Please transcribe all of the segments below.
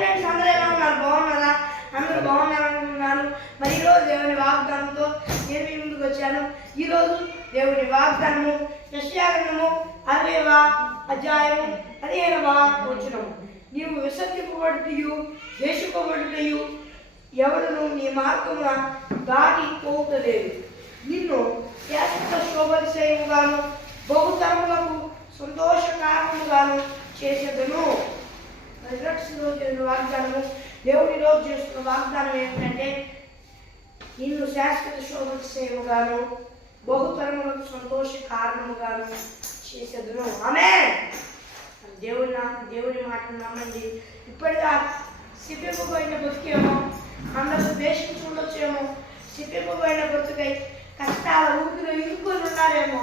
Friends, అందరూ ఎలా ఉన్నారు? బాగున్నారా? అందరూ బాగున్నారనుకున్నాను. మరి ఈరోజు దేవుని వాగ్దానంతో నేను మీ ముందుకు వచ్చాను. ఈరోజు దేవుని వాగ్దానము యెషయా గ్రంథము 60వ అధ్యాయము 15వ వచనము. నీవు విసర్జింపబడుటయు ద్వేషింపబడుటయు ఎవడును నీ మార్గమున దాటి పోవుటలేదు. నిన్ను శాశ్వత శోభాతిశయముగాను బహుతరములకు సంతోష కారణముగాను చేసేదను. వాగ్దానము దేవుడి రోజు చేస్తున్న వాగ్దానం ఏంటంటే నిన్ను శాశ్వత శోభాతిశయముగాను బహుతరములకు సంతోష కారణముగాను చేసేదను. ఆమేన్. దేవుని మాటను నమ్మండి. ఇప్పటిదా సిప్పిపోయిన బ్రతికేమో, అందరూ ద్వేషించి ఉండొచ్చేమో, సిప్పిపోయిన బ్రతుకై కష్టాల ఊపిలో ఇరుక్కొని ఉన్నారేమో,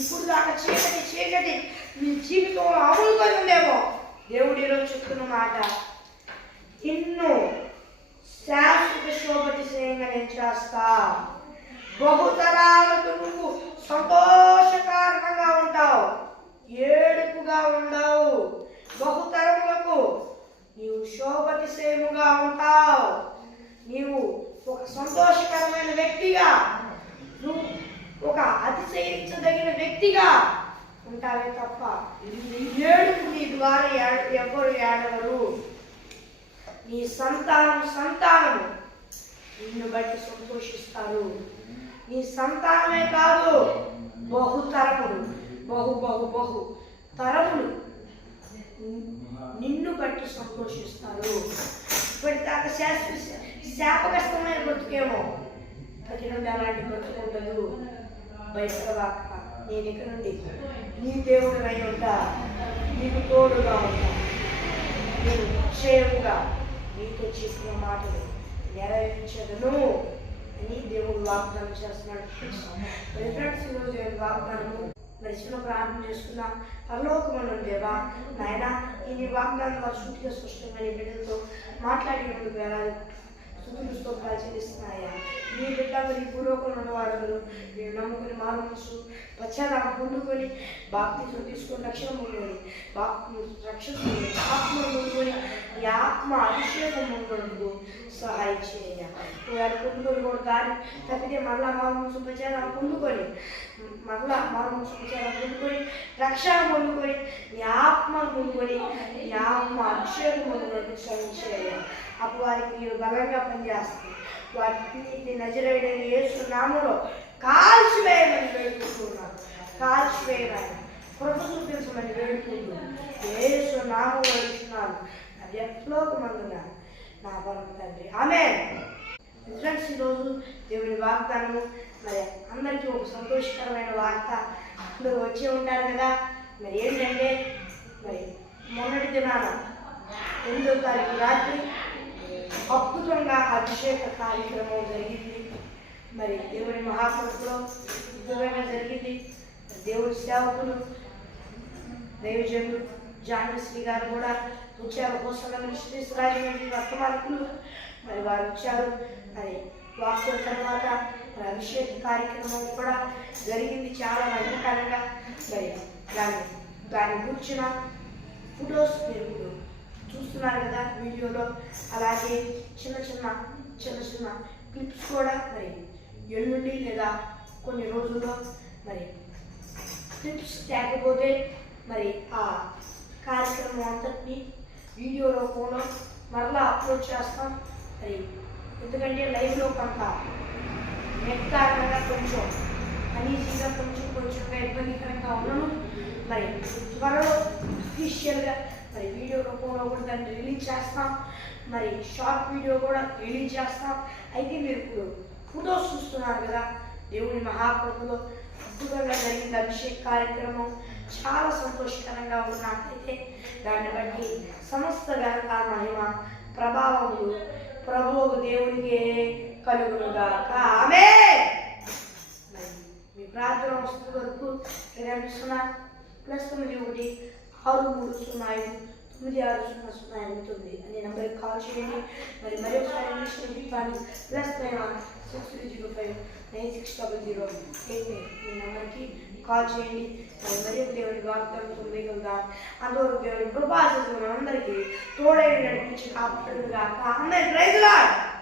ఇప్పుడు దాకా చీకటి మీ జీవితంలో అమలుకొని ఉందేమో. దేవుడు ఈరోజు చెప్తున్న మాట, నిన్ను శాశ్వత శోభాతిశయంగా నేను చేస్తా. బహుతరాలకు నువ్వు సంతోషకారణంగా ఉంటావు, ఏడుపుగా ఉండవు. బహుతరములకు నీవు శోభాతిశయముగా ఉంటావు. నీవు ఒక సంతోషకరమైన వ్యక్తిగా, నువ్వు ఒక అతిశయించదగిన వ్యక్తిగా ఉంటావే తప్ప ఏడుపు నీ ద్వారా ఎవరు ఏడవరు. నీ సంతానము నిన్ను బట్టి సంతోషిస్తారు. నీ సంతానమే కాదు, బహుతరములు, బహు తరములు నిన్ను బట్టి సంతోషిస్తారు. ఇప్పటిదాకా శాపగ్రస్తమైన బ్రతుకేమో, ప్రజలు అలాంటి బ్రతుకుండదు. భయపడవాక, నేను ఇక్కడ నుండి నీ దేవుడినై ఉంటా, నీకు తోడుగా ఉంటా. నేను నిశ్చయముగా నీతో చెప్పిన మాటలు నెరవేర్చదను అని దేవుడు వాగ్దానం చేస్తున్నాడు. ఫ్రెండ్స్, ఈరోజు వాగ్దానము మరి చిన్న ప్రార్థన చేసుకున్నాం. పరలోకమున్న దేవా, నాయన ఈ వాగ్దానం వారు సూటిగా స్పష్టంగా నీ బిడ్డలతో మాట్లాడినందుకు వేలాది స్తుతులు స్తోత్రాలు చెల్లిస్తున్నాయా. నీ బిడ్డ మరి పూర్వకంలో ఉన్నవారు మీరు నమ్ముకుని మారు మనసు పశ్చాత్తాపం పొందుకొని బాప్తిజం తీసుకొని రక్షణ పొందుకొని ఆత్మ పొందుకొని ఈ ఆత్మ అభిషేకం పొందుకు సహాయం చేయ. వారు పొందుకొని కూడా దారి తప్పితే మరలా మారు మనసు పశ్చాత్తాపం పొందుకొని రక్షణ పొందుకొని నీ ఆత్మ పొందుకొని నీ ఆత్మ అభిషేకం పొందుకొని సహాయం చేయ. అప్పుడు వారికి మీరు బలంగా పనిచేస్తుంది. వాటిని నజరేయుడైన యేసు నామములో కాల్చివేయమని వేడుకుంటున్నారు. కాల్చివేయమని కృప చూపించమని వేడుకుంటూ యేసు నామములో ఇస్తున్నాను. అది ఎట్లోకమందున నా బలం తండ్రి. ఆమేన్. ఫ్రెండ్స్, ఈరోజు దేవుని వాగ్దానము మరి అందరికీ ఒక సంతోషకరమైన వార్త. అందరూ వచ్చి ఉంటారు కదా. మరి ఏంటంటే మరి మొన్నటి దినాన 8వ తారీఖు రాత్రి అద్భుతంగా అభిషేక కార్యక్రమం జరిగింది. మరి దేవుని మహాకృపలో అద్భుతంగా జరిగింది. దేవుడి సేవకులు దైవజనులు జానశ్రీ గారు కూడా వచ్చారు. కోసంలో శ్రీరాజమండ్రి వర్తమానికులు మరి వారు వచ్చారు. మరి వాక్యం తర్వాత మరి అభిషేక కార్యక్రమం కూడా జరిగింది చాలా మహిమకరంగా. మరి దాని కూర్చున్న ఫొటోస్ మీరు చూస్తున్నారు కదా వీడియోలో. అలాగే చిన్న చిన్న క్లిప్స్ కూడా మరి ఎల్లుండి లేదా కొన్ని రోజుల్లో మరి క్లిప్స్ లేకపోతే మరి ఆ కార్యక్రమం అంతటినీ వీడియో రూపంలో మరలా అప్లోడ్ చేస్తాం. మరి ఎందుకంటే లైవ్లో కొంత నెట్ కారణంగా కొంచెం అనీజీగా కొంచెంగా ఇబ్బందికరంగా ఉన్నాను. మరి త్వరలో అఫీషియల్గా మరి వీడియో రూపంలో కూడా దాన్ని రిలీజ్ చేస్తాం. మరి షార్ట్ వీడియో కూడా రిలీజ్ చేస్తాం. అయితే మీరు ఇప్పుడు ఫొటోస్ చూస్తున్నారు కదా. దేవుని మహాకృపలో అద్భుతంగా జరిగిన అభిషేక కార్యక్రమం చాలా సంతోషకరంగా ఉన్నట్లయితే దాన్ని బట్టి సమస్త ఘనత మహిమ ప్రభావములు ప్రభువు దేవునికే కలుగునుగాక. ఆమేన్. మీ ప్రార్థన వస్తున్న వరకు ప్రేమిస్తున్నా. +91 630 96 అవుతుంది అనే నెంబర్కి కాల్ చేయండి. మరి ఒకసారి ఇంగ్లీష్లో చెప్పాలి +61 ఈ నెంబర్కి కాల్ చేయండి. మరి దేవుడి వాగ్దానం పొందగలుగుతాం. అంతవరకు దేవుడి కృపాశీస్సులు మనందరికీ తోడై నడిపించి కాపాడుగాక. ఆమేన్. Praise the lord.